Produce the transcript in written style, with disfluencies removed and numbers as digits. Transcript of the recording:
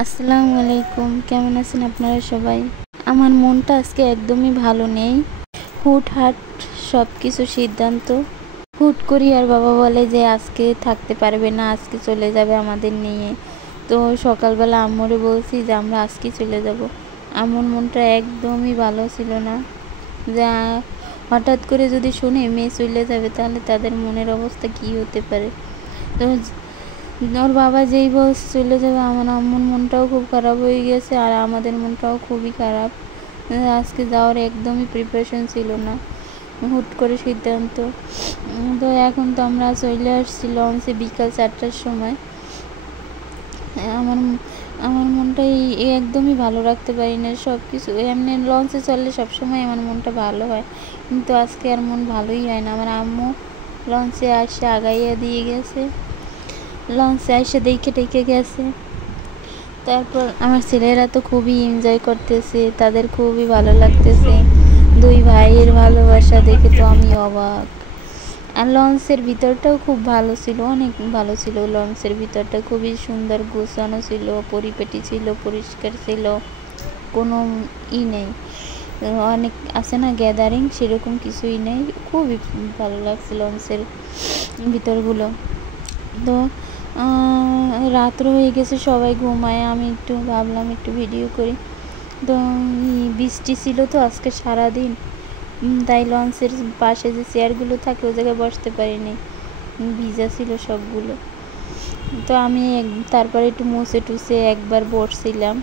আসসালামু আলাইকুম, কেমন আছেন আপনারা সবাই? আমার মনটা আজকে একদমই ভালো নেই। হুটহাট সব কিছু সিদ্ধান্ত। হুট করি আর বাবা বলে যে আজকে থাকতে পারবে না, আজকে চলে যাবে আমাদের নিয়ে। তো সকালবেলা আম্মুরে বলছি যে আমরা আজকে চলে যাব। আম্মুর মনটা একদমই ভালো ছিল না। যা হঠাৎ করে যদি শুনে মেয়ে চলে যাবে তাহলে তাদের মনের অবস্থা কী হতে পারে। তো ওর বাবা যেই বলছে চলে যাবে, আমার আম্মুর মনটাও খুব খারাপ হয়ে গেছে আর আমাদের মনটাও খুবই খারাপ। আজকে যাওয়ার একদমই প্রিপারেশন ছিল না, হুট করে সিদ্ধান্ত। তো এখন তো আমরা চলে আসছি লঞ্চে বিকাল 4টার সময়। আমার আমার মনটাই একদমই ভালো রাখতে পারি না। সব কিছু এমনি লঞ্চে চললে সবসময় আমার মনটা ভালো হয়, কিন্তু আজকে আর মন ভালোই হয় না। আমার আম্মু লঞ্চে আসে আগাইয়া দিয়ে গেছে, লঞ্চে এসে দেখে টেকে গেছে। তারপর আমার ছেলেরা তো খুবই এনজয় করতেছে, তাদের খুবই ভালো লাগতেছে। দুই ভাইয়ের ভালোবাসা দেখে তো আমি অবাক। আর লঞ্চের ভিতরটাও খুব ভালো ছিল, অনেক ভালো ছিল। লঞ্চের ভিতরটা খুবই সুন্দর গোছানো ছিল, পরিপাটি ছিল, পরিষ্কার ছিল, কোনো নেই। অনেক আছে না গ্যাদারিং, সেরকম কিছুই নেই। খুবই ভালো লাগছে লঞ্চের ভিতরগুলো। তো রাত্র হয়ে গেছে, সবাই ঘুমায়, আমি একটু ভাবলাম একটু ভিডিও করি। তো বৃষ্টি ছিল তো আজকে সারাদিন, তাই লঞ্চের পাশে যে চেয়ারগুলো থাকে ওই জায়গায় বসতে পারিনি, ভিজা ছিল সবগুলো। তো আমি তারপরে একটু মুছে টুছে একবার বসছিলাম।